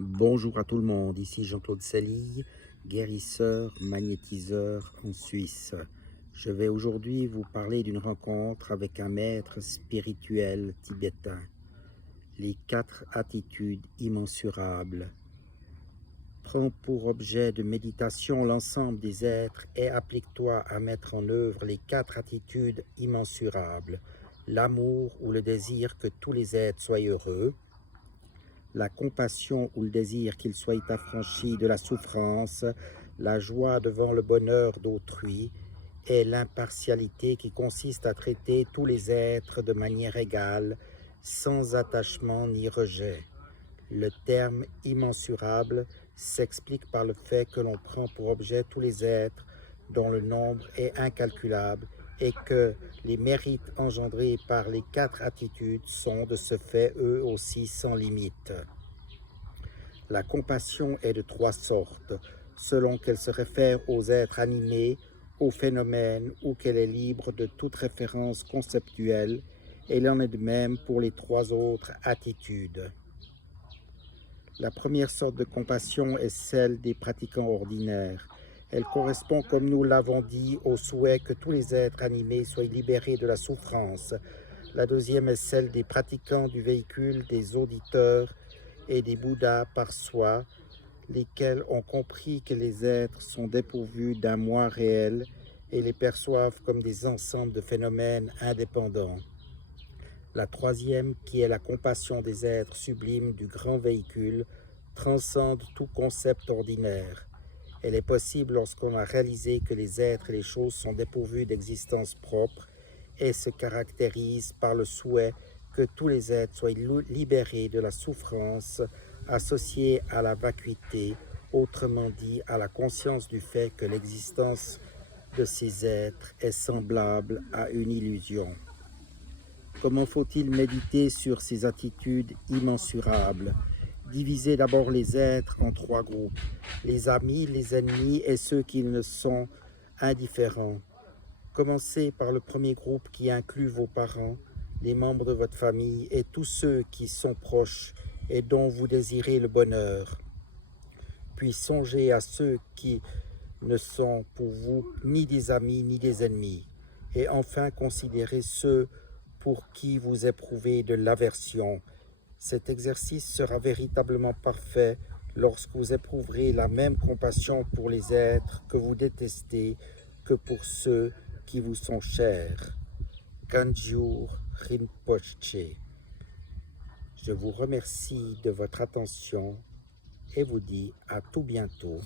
Bonjour à tout le monde, ici Jean-Claude Sally, guérisseur, magnétiseur en Suisse. Je vais aujourd'hui vous parler d'une rencontre avec un maître spirituel tibétain. Les 4 attitudes immensurables. Prends pour objet de méditation l'ensemble des êtres et applique-toi à mettre en œuvre les 4 attitudes immensurables. L'amour ou le désir que tous les êtres soient heureux, la compassion ou le désir qu'ils soient affranchis de la souffrance, la joie devant le bonheur d'autrui, et l'impartialité qui consiste à traiter tous les êtres de manière égale, sans attachement ni rejet. Le terme immensurable s'explique par le fait que l'on prend pour objet tous les êtres dont le nombre est incalculable et que les mérites engendrés par les 4 attitudes sont de ce fait eux aussi sans limite. La compassion est de 3 sortes, selon qu'elle se réfère aux êtres animés, aux phénomènes ou qu'elle est libre de toute référence conceptuelle, et il en est de même pour les 3 autres attitudes. La première sorte de compassion est celle des pratiquants ordinaires. Elle correspond, comme nous l'avons dit, au souhait que tous les êtres animés soient libérés de la souffrance. La deuxième est celle des pratiquants du véhicule, des auditeurs et des Bouddhas par soi, lesquels ont compris que les êtres sont dépourvus d'un moi réel et les perçoivent comme des ensembles de phénomènes indépendants. La troisième, qui est la compassion des êtres sublimes du grand véhicule, transcende tout concept ordinaire. Elle est possible lorsqu'on a réalisé que les êtres et les choses sont dépourvus d'existence propre et se caractérisent par le souhait que tous les êtres soient libérés de la souffrance associée à la vacuité, autrement dit à la conscience du fait que l'existence de ces êtres est semblable à une illusion. Comment faut-il méditer sur ces attitudes immensurables? Diviser d'abord les êtres en 3 groupes, les amis, les ennemis et ceux qui ne sont indifférents. Commencez par le premier groupe qui inclut vos parents, les membres de votre famille et tous ceux qui sont proches et dont vous désirez le bonheur. Puis songez à ceux qui ne sont pour vous ni des amis ni des ennemis. Et enfin considérez ceux pour qui vous éprouvez de l'aversion. Cet exercice sera véritablement parfait lorsque vous éprouverez la même compassion pour les êtres que vous détestez que pour ceux qui vous sont chers. Kangyur Rinpoche. Je vous remercie de votre attention et vous dis à tout bientôt.